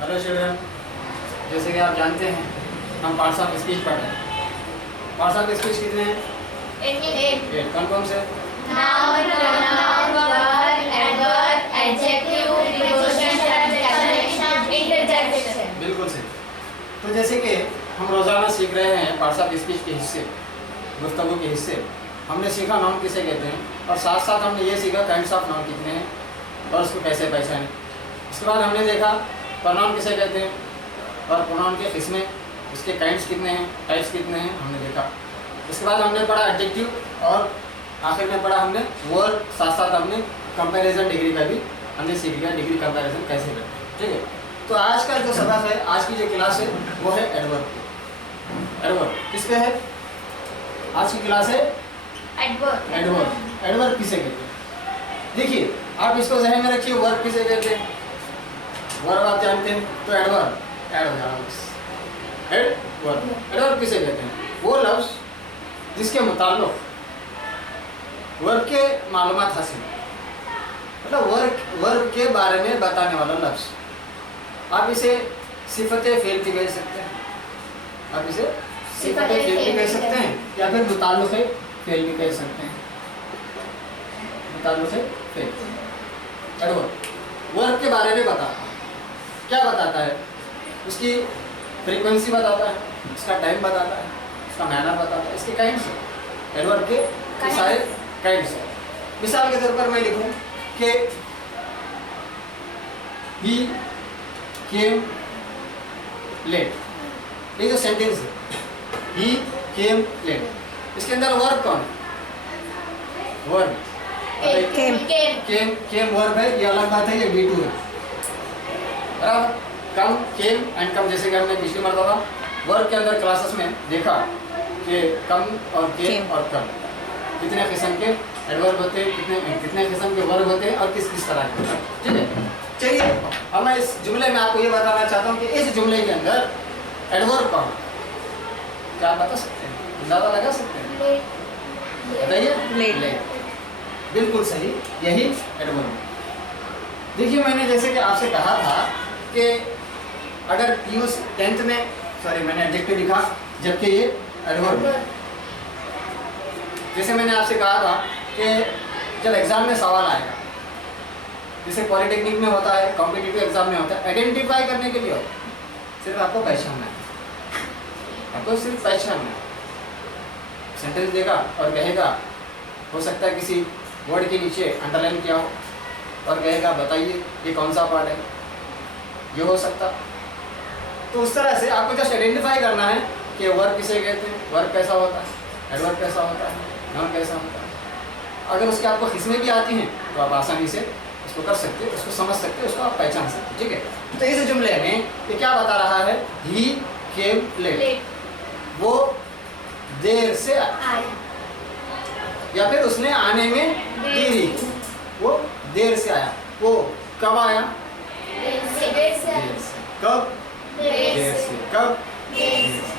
Hello children, जैसे कि आप जानते हैं हम पार्ट्स ऑफ स्पीच पढ़ रहे हैं। पार्ट्स ऑफ स्पीच कितने हैं? 8। कौन कौन से? Noun, pronoun, verb, adverb, adjective, preposition, conjunction, interjection. बिल्कुल सही। तो जैसे कि हम रोजाना सीख रहे हैं पार्ट्स ऑफ स्पीच के हिस्से, गुफ्तगू के हिस्से, हमने सीखा नाउन किसे कहते हैं और साथ साथ हमने ये सीखा काइंड्स ऑफ नाउन कितने हैं और उसको कैसे पहचानें। इसके बाद हमने देखा प्रोनाउन किसे कहते हैं और प्रोनाउन के किस्में, उसके काइंड्स कितने हैं, टाइप्स कितने हैं, हमने देखा। इसके बाद हमने पढ़ा एडजेक्टिव और आखिर में पढ़ा हमने वर्ब। साथ साथ हमने कंपैरिजन डिग्री का भी हमने सीख लिया, डिग्री कंपैरिजन कैसे करते हैं। ठीक है, तो आज का जो सबक है, आज की जो क्लास है वो है एडवर्ब की। एडवर्ब किस पे है? आज की क्लास है Adverb. एडवर्ब। एडवर्ब किसे कहते हैं? देखिए, आप इसको ज़हन में रखिए, वर्ब किसे कहते हैं? वर्ब आप जानते हैं, तो एडवर्ब ऐड हो जाना बस। एडवर्ब, एडवर्ब किसे कहते हैं? वो लफ्ज़ जिसके मुताल्लिक़ वर्ब के मालूमात हासिल, मतलब वर्ब के बारे में बताने वाला लफ्ज़। आप इसे सिफ़ते फ़ेल भी कह सकते हैं, आप इसे सिफ़ते फ़ेल भी कह सकते हैं या फिर मुताल्लिक़ फ़ेल भी कह सकते हैं। मुताल्लिक़ फ़ेल एडवर्ब वर्ब के बारे में बताता है। क्या बताता है? उसकी फ्रीक्वेंसी बताता है, इसका टाइम बताता है, इसका मैनर बताता है, इसके काइंड्स है। एडवर्ब के सारे काइंड्स है। मिसाल के तौर पर मैं लिखूं कि ही केम लेट, ये जो सेंटेंस है ही केम लेट, इसके अंदर वर्ब कौन है? वर्ब केम वर्ब है, ये अलग बात है, ये V2 है बराबर। कम, केम एंड कम, जैसे कि हमने पिछली मरतबा वर्ब के अंदर क्लासेस में देखा कि कम और केम और कम कितने किस्म के एडवर्ब होते हैं, कितने किस्म के वर्ब होते हैं और किस किस तरह के। ठीक है, चलिए अब मैं इस जुमले में आपको ये बताना चाहता हूँ कि इस जुमले के अंदर एडवर्ब कौन, क्या आप बता सकते हैं? अंदाजा लगा सकते हैं? बताइए। लेट, बिल्कुल सही, यही एडवर्ब। देखिए, मैंने जैसे कि आपसे कहा था कि अगर पीयूष 10th में, सॉरी मैंने एडजेक्टिव लिखा जबकि ये एडवर्ब है। जैसे मैंने आपसे कहा था कि जब एग्जाम में सवाल आएगा, जैसे पॉलिटेक्निक में होता है, कॉम्पिटिटिव एग्जाम में होता है, आइडेंटिफाई करने के लिए होता है, सिर्फ आपको पहचानना है, आपको सिर्फ पहचानना है। सेंटेंस देगा और कहेगा, हो सकता है किसी वर्ड के नीचे अंडरलाइन किया हो और कहेगा बताइए ये कौन सा पार्ट है, ये हो सकता। तो उस तरह से आपको जस्ट आइडेंटिफाई करना है कि वर्ब किसे कहते हैं, वर्ब कैसा होता है, एडवर्ब कैसा होता है, नाउन कैसा होता है। अगर उसके आपको किस्में भी आती हैं तो आप आसानी से उसको कर सकते हैं, उसको समझ सकते हैं, उसको आप पहचान सकते हैं। ठीक है, तो इस जुमले में ये क्या बता रहा है? ही केम लेट, वो देर से आया या फिर उसने आने में देरी, वो देर से आया। वो कब आया? देर से। कब? देर से। कब? देर से।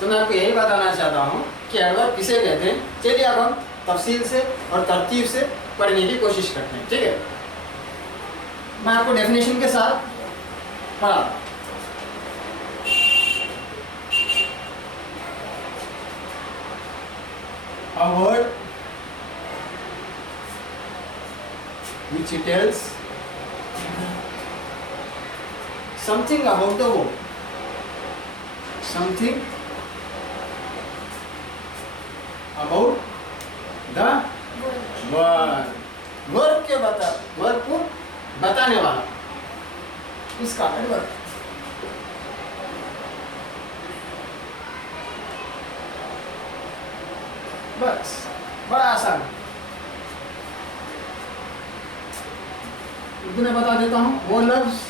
तो मैं आपको यही बताना चाहता हूँ कि एडवर्ब किसे कहते हैं। चलिए अब हम तफसील से और तरतीब से पढ़ने की कोशिश करते हैं। ठीक है, मैं आपको डेफिनेशन के साथ पढ़ा। A word which tells something about the word, something about the word, verb के बता, वर्ब को बताने वाला, इसका एडवर्ब। बस, बड़ा आसान। इतना बता देता हूं, वो लफ्ज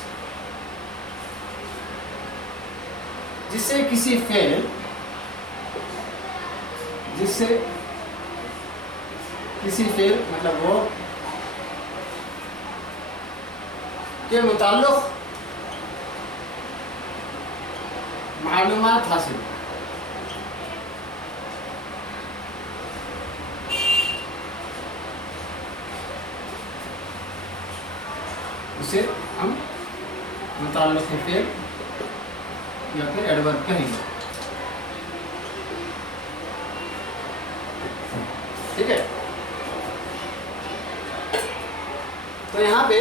जिससे किसी फेल, जिससे किसी फेल मतलब वो के मुताल्लिक़ मालूमात हासिल, उसे हम मुताल्लिक़ फ़ेल या फिर एडवर्ब कहेंगे। ठीक है, तो यहाँ पे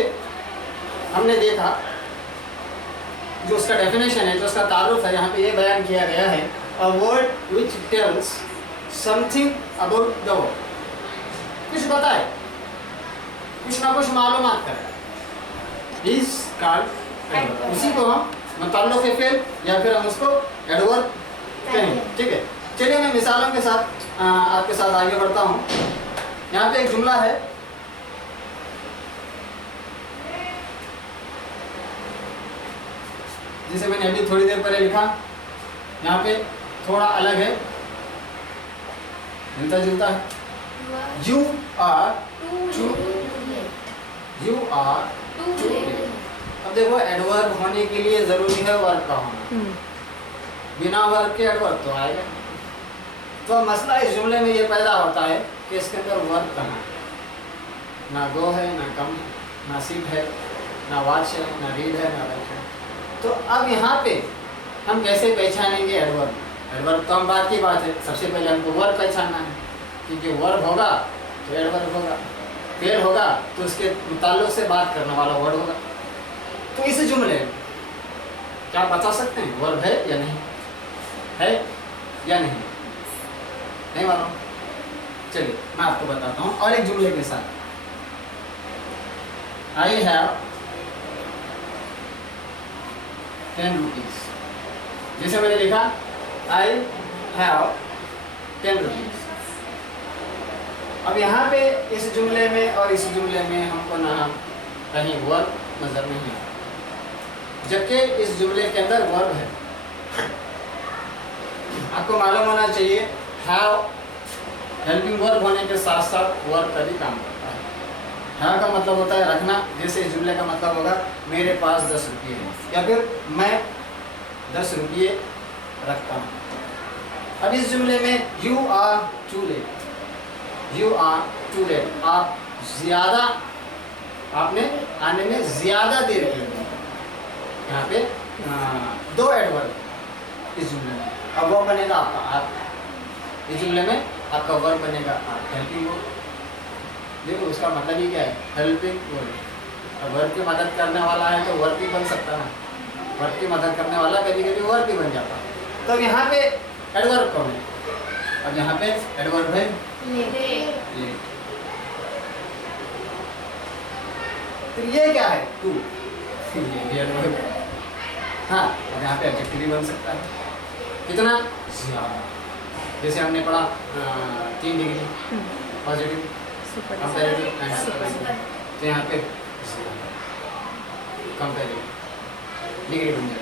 हमने देखा जो उसका डेफिनेशन है, जो उसका तारुफ है, यहाँ पे ये बयान किया गया है, a word which tells something about the word, कुछ बताए, कुछ ना कुछ मालूमात करे, इज कॉल्ड एडवर्ब। उसी को हम मुताल्लिक़ फ़ेल या फिर हम उसको एडवर्ब कहेंगे। ठीक है, चलिए मैं मिसालों के साथ आपके साथ आगे बढ़ता हूँ। यहाँ पे एक जुमला है, जिसे मैंने अभी थोड़ी देर पहले लिखा, यहाँ पे थोड़ा अलग है, मिलता जुलता है। You are too late. अब देखो एडवर्ब होने के लिए जरूरी है वर्ब का होना, बिना वर्ब के एडवर्ब तो आएगा। तो मसला इस जुमले में ये पैदा होता है कि इसके अंदर वर्ब कहाँ है, ना गो है, ना कम, ना सिट है, ना वॉच है, ना रीड है, ना राइट है। तो अब यहाँ पे हम कैसे पहचानेंगे एडवर्ब? एडवर्ब तो हम बात की बात है, सबसे पहले हमको वर्ब पहचानना है, क्योंकि वर्ब होगा तो एडवर्ब होगा, फेल होगा तो उसके मुताल्लिक़ से बात करने वाला वर्ड होगा। तो इस जुमले में क्या बता सकते हैं वर्ब है या नहीं है या नहीं? नहीं मालूम? चलिए मैं आपको बताता हूँ और एक जुमले के साथ। आई हैव 10 रुपीज, जैसे मैंने लिखा आई हैव 10 रुपीज। अब यहाँ पे इस जुमले में और इस जुमले में हमको ना कहीं वर्ब नजर नहीं आता, जबकि इस जुमले के अंदर वर्ब है। आपको मालूम होना चाहिए हैव हेल्पिंग वर्ब होने के साथ साथ वर्ब का भी काम करता है। हैव का मतलब होता है रखना, जैसे इस जुमले का मतलब होगा मेरे पास 10 रुपये हैं, या फिर मैं 10 रुपये रखता हूँ। अब इस जुमले में you are too late, you are too late, आप ज़्यादा, आपने आने में ज़्यादा देर की। यहाँ पे 2 एडवर्ब इस जुमले में। अब वो बनेगा आपका आप, इस जुमले में आपका वर्ब बनेगा आप, हेल्पिंग वर्ब। देखो उसका मतलब ही क्या है, हेल्पिंग वर्ब। अब वर्ब की मदद करने वाला है तो वर्ब भी बन सकता है, वर्ब की मदद करने वाला कभी कभी वर्ब भी बन जाता है। तो अब यहाँ पे एडवर्ब कौन है? अब यहाँ पे एडवर्ब है लेट। फिर ये क्या है? टू, ये भी एडवर्ब है। हाँ, अब यहाँ पे एडजेक्टिव भी बन सकता है। कितना? ज़्यादा। जैसे हमने पढ़ा 3 degree, positive, comparative and superlative, तो यहाँ पे कंपैरेटिव डिग्री बन जाती है।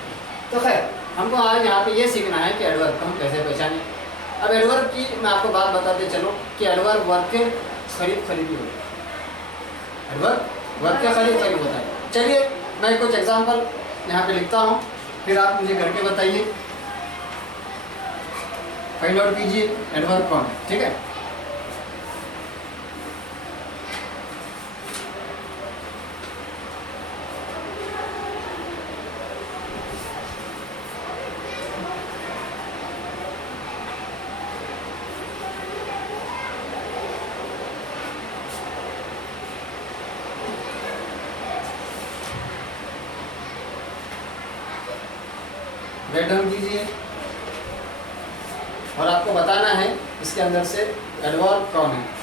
तो खैर हमको आज यहाँ पे ये सीखना है कि एडवर्ब को हम कैसे पहचानें। अब एडवर्ब की मैं आपको बात बताते चलो कि एडवर्ब वर्ब के करीब करीब ही होता है। एडवर्ब वर्ब के करीब करीब होता है। चलिए मैं कुछ एग्जाम्पल यहाँ पे लिखता हूँ, फिर आप मुझे करके बताइए, फाइंड आउट कीजिए एडवर्ब कौन है। ठीक है, राइट डाउन कीजिए और आपको बताना है इसके अंदर से एडवर्ब कौन है।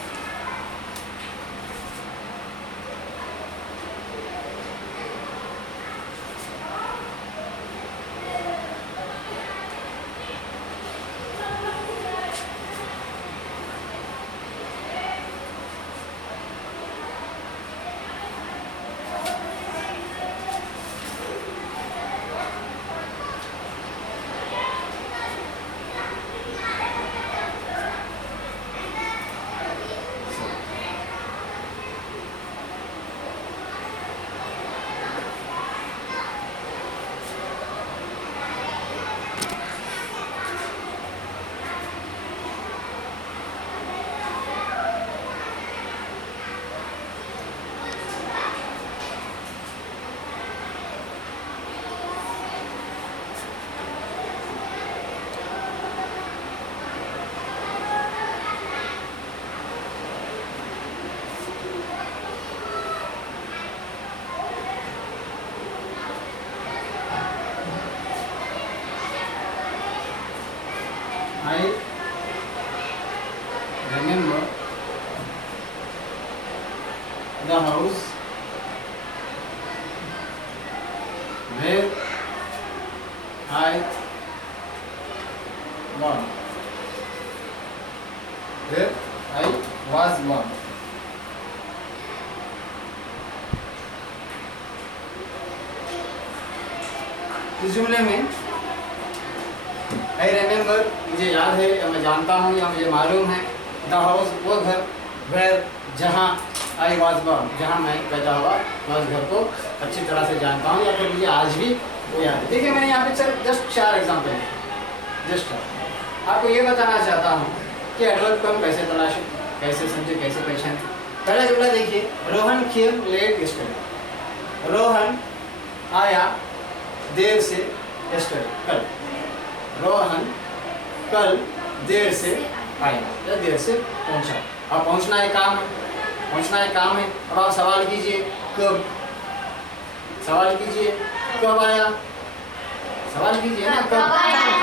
I remember the house where I born. Where I was born. इस जुमले में आई रिमेम्बर मुझे याद है या मैं जानता हूँ या मुझे मालूम है, द हाउस वो घर, वेयर जहाँ, आई वाज बॉर्न जहाँ मैं पैदा हुआ, मैं उस घर को अच्छी तरह से जानता हूँ या फिर मुझे आज भी वो याद है। देखिए मैंने यहाँ पे सर जस्ट 4 एग्जाम्पल जस्ट आपको ये बताना चाहता हूँ कि एडवर्ब को हम कैसे तलाशें, कैसे समझे, कैसे पहचानें। पहला जुमला देखिए, Rohan came late yesterday. Rohan आया देर से यस्टरडे कल। रोहन कल देर से आया या देर से पहुंचा। अब पहुंचना एक काम है, पहुंचना एक काम है। अब आप सवाल कीजिए कब, सवाल कीजिए कब आया, सवाल कीजिए ना कब। तो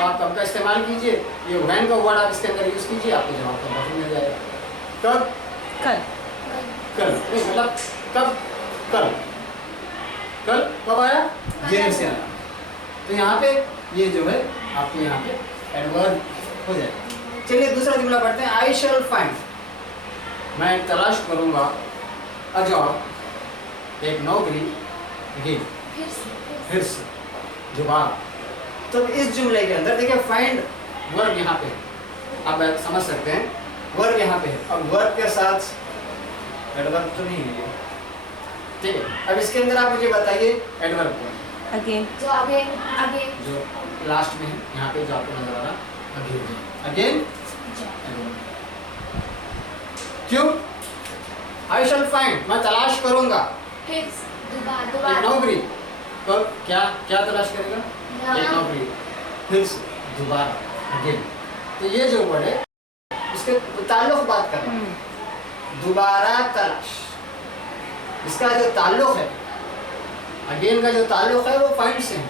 आप कब का इस्तेमाल कीजिए, ये व्हेन का वर्ड आप इसके अंदर यूज कीजिए, आपको जवाब का बटन मिल जाएगा। कब, कल, कल नहीं मतलब कब, कल, कल कब आया, देर से आया। तो यहाँ पे ये जो है आपको यहाँ पे एडवर्ब हो जाएगा। चलिए दूसरा जुमला पढ़ते हैं, आई शैल फाइंड, मैं तलाश करूंगा, अ जॉब, एक नौकरी, अगेन फिर से दोबारा। तो इस जुमले के अंदर देखिए फाइंड वर्ब यहाँ पे है, आप समझ सकते हैं वर्ब यहाँ पे है। अब वर्ब के साथ एडवर्ब तो नहीं है, ठीक है। अब इसके अंदर आप मुझे बताइए एडवर्ब कौन है? अगेन, जो आगे आगे जो लास्ट में है यहाँ पे जो आपको नजर आ रहा अगेन, अगेन क्यों? आई शैल फाइंड, मैं तलाश करूंगा फिर दोबारा एक दोबारा नौकरी। कब, क्या क्या तलाश करेगा, एक नौकरी, फिर से दोबारा अगेन। तो ये जो वर्ड है इसके ताल्लुक बात कर रहा है, दोबारा तलाश, इसका जो ताल्लुक है अगेन का जो ताल्लुक है वो फाइंड से है,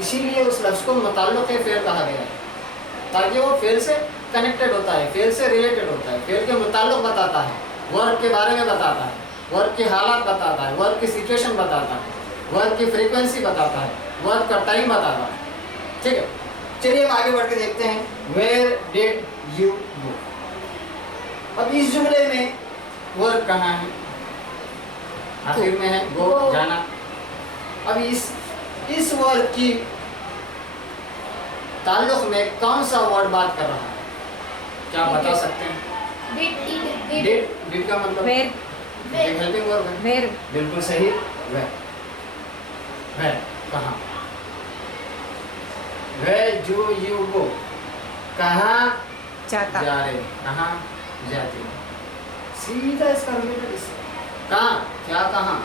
इसीलिए उस लफ्ज़ को मुताल्लिक़ फेल कहा गया है, ताकि वो फेल से कनेक्टेड होता है, फेल से रिलेटेड होता है, फेल के मुताल्लिक़ बताता है, वर्ब के बारे में बताता है, वर्ब की हालात बताता है, वर्ब की सिचुएशन बताता है, वर्ब की फ्रीक्वेंसी बताता है, वर्ब का टाइम बताता है। ठीक है, चलिए हम आगे बढ़ के देखते हैं, वेयर डिड यू गो। अब इस जुमले में वर्ब कहाँ है, आखिर में है, गो जाना। अब इस वर्ड की ताल्लुक में कौन सा वर्ड बात कर रहा है, क्या आप बता सकते हैं? डिड का मतलब वेर, हेल्पिंग वर्ब है, वेर, बिल्कुल सही। वेर कहाँ, वेयर डू यू गो, कहाँ जाता, जा रहे, कहाँ जाते हो, सीधा इसका रिलेटेड इससे कहाँ, क्या कहाँ,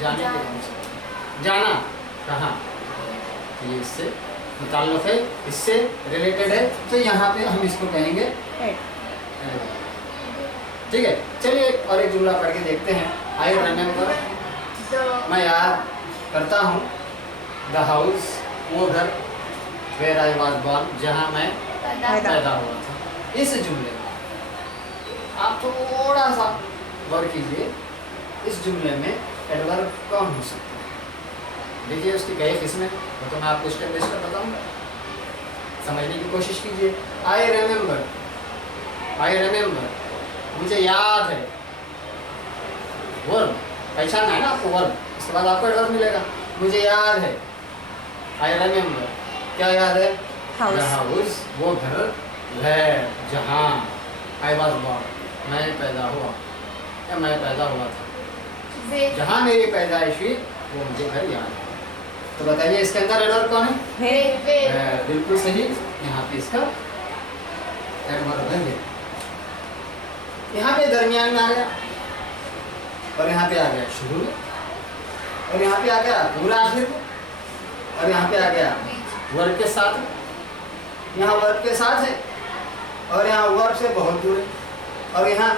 जाने के कौन से, जाना कहाँ, ये इससे मुताल्लिक़ है, इससे रिलेटेड है, तो यहाँ पे हम इसको कहेंगे हेड। ठीक है। चलिए और एक जुमला पढ़ के देखते हैं, आई रिमेम्बर, मैं याद करता हूँ, द हाउस वो घर, वेयर आई वाज बॉर्न जहाँ मैं पैदा हुआ था। इस जुमले में आप थोड़ा सा गौर कीजिए, इस जुमले में एडवर्ब कौन हो सकता है। देखिए उसकी कई किस्में, वो तो मैं आपको स्टेप बाय स्टेप बताऊंगा, समझने की कोशिश कीजिए। आई रिमेम्बर, आई रिमेम्बर मुझे याद है, वर्ब पहचानना है ना आपको, वर्ब, इसके बाद आपको एडवर्ब मिलेगा। मुझे याद है, आई रिमेम्बर, क्या याद है, हाउस, हाउस वो घर, वेयर जहाँ, आई वाज बॉर्न मैं पैदा हुआ या मैं पैदा हुआ था, जहाँ मेरी पैदाइश हुई वो मुझे घर याद है। तो बताइए इसके अंदर एडवर्ब कौन है? बिल्कुल सही, यहाँ पे इसका एडवर्ब है। यहाँ पे दरमियान में आ गया, और यहाँ पे आ गया शुरू में, और यहाँ पे आ गया पूरा आखिर में, और यहाँ पे आ गया वर्ब के साथ, यहाँ वर्ब के साथ है, और यहाँ वर्ब से बहुत दूर है, और यहाँ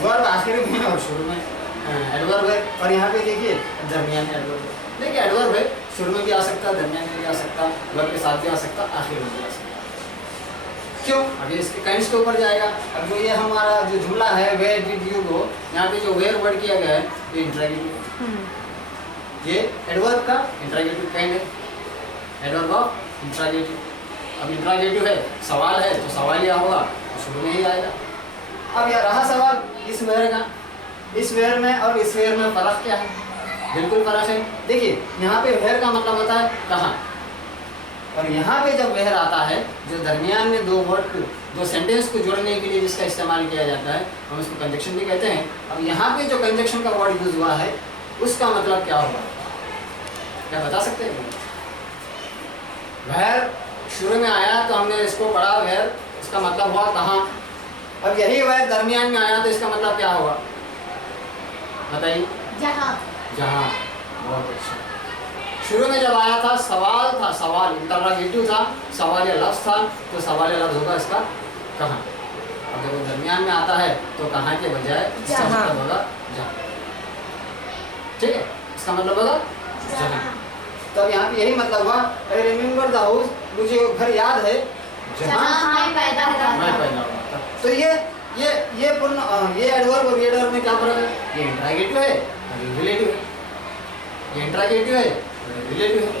वर्ब आखिर में और शुरू में एडवर्ब है, और यहाँ पे देखिए दरमियान में एडवर्ब है। देखिए एडवर्ब है, शुरू में भी आ सकता, दरमियान में भी आ सकता, वर्ब के साथ भी आ सकता, आखिर में भी आ सकता। क्यों? अभी इसके काइंड्स के ऊपर जाएगा। अब जो ये हमारा जो जुमला है वेयर डिड यू गो, यहाँ पे जो वेयर वर्ड किया गया है ये इंट्रोगेटिव, ये एडवर्ब का इंट्रोगेटिव काइंड है, एडवर्ब ऑफ इंट्रोगेटिव। अब इंट्रोगेटिव है, सवाल है तो सवाल क्या होगा, शुरू में ही आएगा। अब यह रहा सवाल इस वेयर का, इस वेयर में और इस वेयर में फर्क क्या है? बिल्कुल फर्क है। देखिए यहाँ पे वेयर का मतलब होता है कहाँ, और यहाँ पे जब वेयर आता है जो दरमियान में दो वर्ड दो सेंटेंस को जोड़ने के लिए जिसका इस्तेमाल किया जाता है हम उसको कंजक्शन भी कहते हैं। अब यहाँ पे जो कंजक्शन का वर्ड यूज हुआ है उसका मतलब क्या होगा, क्या बता सकते हैं? वेयर शुरू में आया तो हमने इसको पढ़ा, वेयर इसका मतलब हुआ कहाँ। अब यही वेयर दरमियान में आया तो इसका मतलब क्या होगा बताइए? जहाँ। जहाँ। बहुत अच्छा। शुरू में जब आया था सवाल था, सवाल इंटरोगेटिव था, सवाल या लफ्ज़ था, तो सवाल या लफ्ज़ होगा इसका कहाँ। अब जब वो दरमियान में आता है तो कहाँ के बजाय इसका मतलब होगा जहाँ। ठीक है, इसका मतलब होगा जहाँ। तब यहाँ पे यही मतलब हुआ, आई रिमेम्बर द हाउस, मुझे वो घर याद है जहाँ मैं पैदा हुआ था। तो ये पूर्ण ये एडवर्ब और ये एडवर्ब में क्या फर्क है? ये इंट्रोगेटिव है और ये रिलेटिव है, ये इंट्रोगेटिव है रिलेटिव है,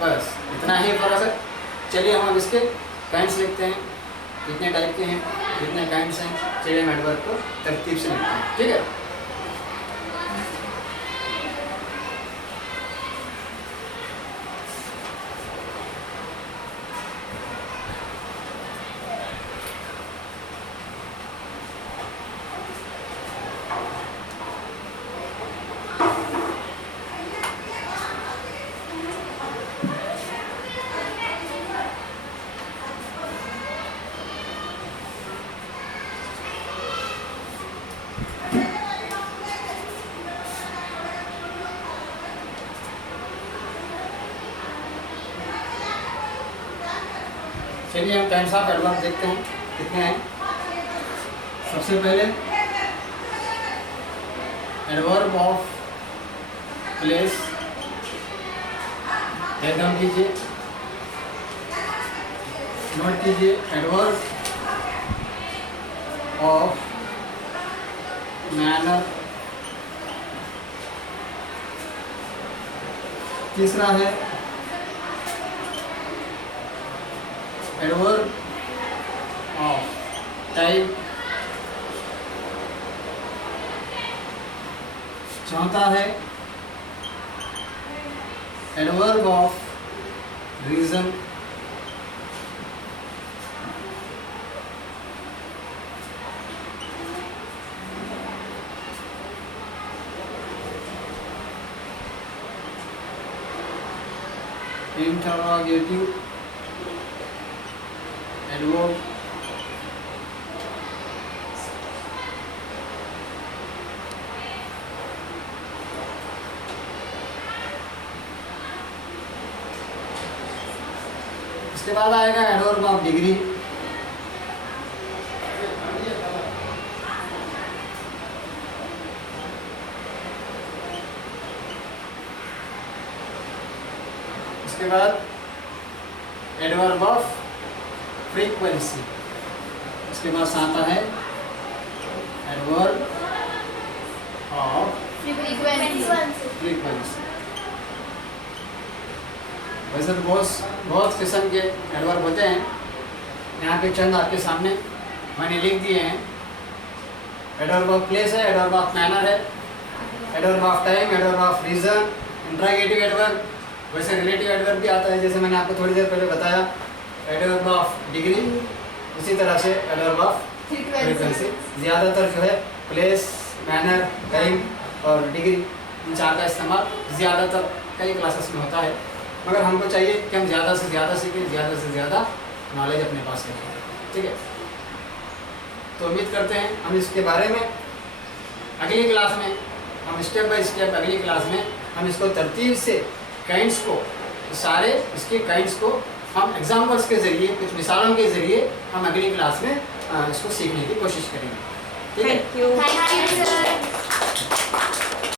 बस इतना ही फर्क है। चलिए हम अब इसके काइंड्स लिखते हैं, कितने टाइप के हैं, कितने काइंड्स हैं। चलिए हम एडवर्ब को तरतीब से लिखते हैं, ठीक है? चलिए हम काइंड्स ऑफ एडवर्ब देखते हैं कितने हैं। सबसे पहले एडवर्ब ऑफ प्लेस, एकदम कीजिए, नोट कीजिए, एडवर्ब ऑफ मैनर। तीसरा है एडवर्ब ऑफ टाइप। चौथा है adverb of reason. Interrogative adverb. इसके बाद आएगा एडवर्ब ऑफ डिग्री। इसके बाद एडवर्ब ऑफ फ्रीक्वेंसी। इसके बाद आता है एडवर्ब ऑफ फ्रीक्वेंसी। वैसे तो बहुत किस्म के एडवर्ब होते हैं, यहाँ पे चंद आपके सामने मैंने लिख दिए हैं। एडवर्ब ऑफ प्लेस है, एडवर्ब ऑफ मैनर है, adverb of time, adverb of reason, interrogative adverb. वैसे रिलेटिव एडवर्ब भी आता है, जैसे मैंने आपको थोड़ी देर पहले बताया, एडवर्ब ऑफ डिग्री। उसी तरह से एडवर्ब ऑफ फ्रीक्वेंसी। ज़्यादातर जो है प्लेस, मैनर, टाइम और डिग्री, इन चार का इस्तेमाल ज़्यादातर कई क्लासेस में होता है। मगर हमको चाहिए कि हम ज़्यादा से ज़्यादा सीखें, ज़्यादा से ज़्यादा नॉलेज अपने पास रखें, ठीक है? तो उम्मीद करते हैं हम इसके बारे में अगली क्लास में, हम स्टेप बाय स्टेप अगली क्लास में हम इसको तरतीब से काइंड्स को, सारे इसके काइंड्स को हम एग्जाम्पल्स के ज़रिए, कुछ मिसालों के ज़रिए हम अगली क्लास में इसको सीखने की कोशिश करेंगे, ठीक है? Thank you.